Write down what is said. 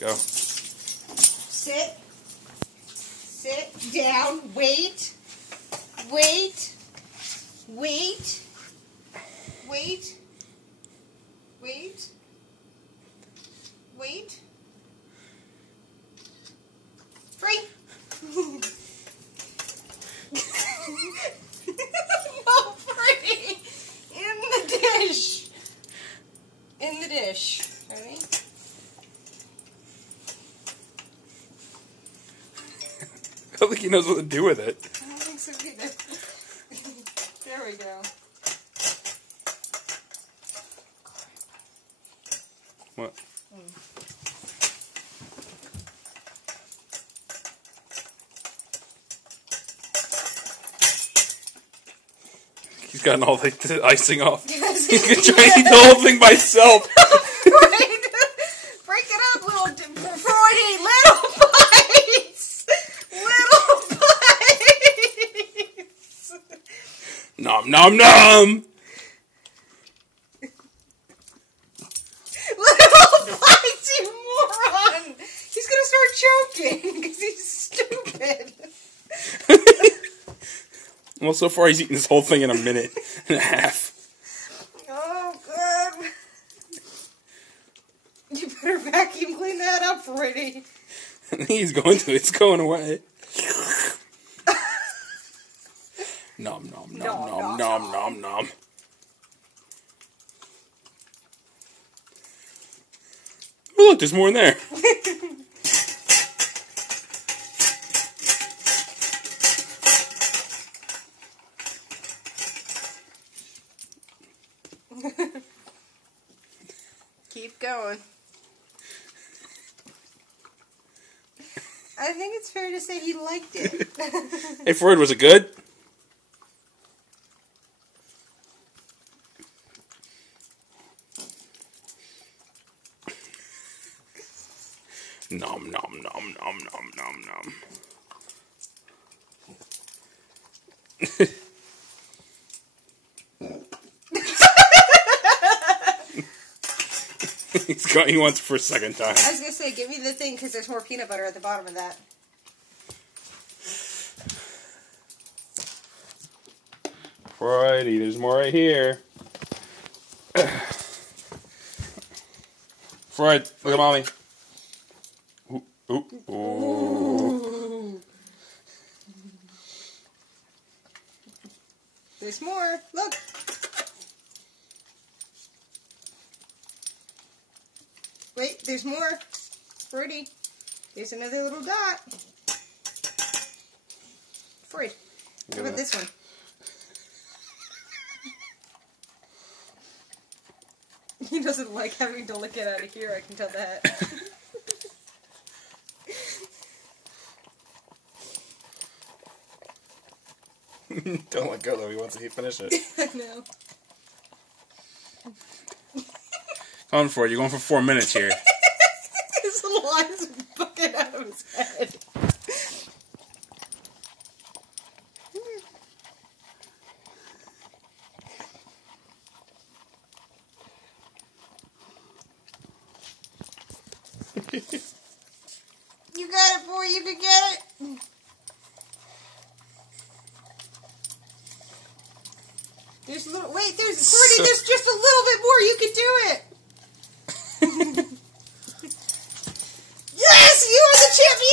Go. Sit. Sit down. Wait. Wait. Wait. Wait. Wait. Wait. Free. No, free. In the dish. In the dish. Ready? I don't think he knows what to do with it. I don't think so either. There we go. What? He's gotten all the icing off. Yes, He's gonna try to eat the whole thing by himself. Break it up, little Freudy, little bites. Little bites. Nom nom nom. Little bites, you moron. He's gonna start choking because he's stupid. Well, so far he's eaten this whole thing in a minute and a half. Oh, good. You better vacuum clean that up, Freudy. He's going to. It's going away. Nom nom nom nom nom nom nom. Oh, look, there's more in there. Keep going. I think it's fair to say he liked it. Hey, Freud, was it good? Nom nom nom nom nom nom nom. He wants it for a second time. I was going to say, give me the thing, because there's more peanut butter at the bottom of that. Righty, there's more right here. Freud, look at mommy. Ooh, ooh, ooh. There's more. Look. Wait, there's more. Freudy. There's another little dot. Freud. How about this one? He doesn't like having to lick it out of here, I can tell that. Don't let go though, he wants to finish it. I know. Come on, Freud, you're going for 4 minutes here. His little eyes are bugging out of his head. You got it, boy. You can get it. There's a little. Wait, there's 40. There's just a little bit more. You can do it. Yes, you are the champion.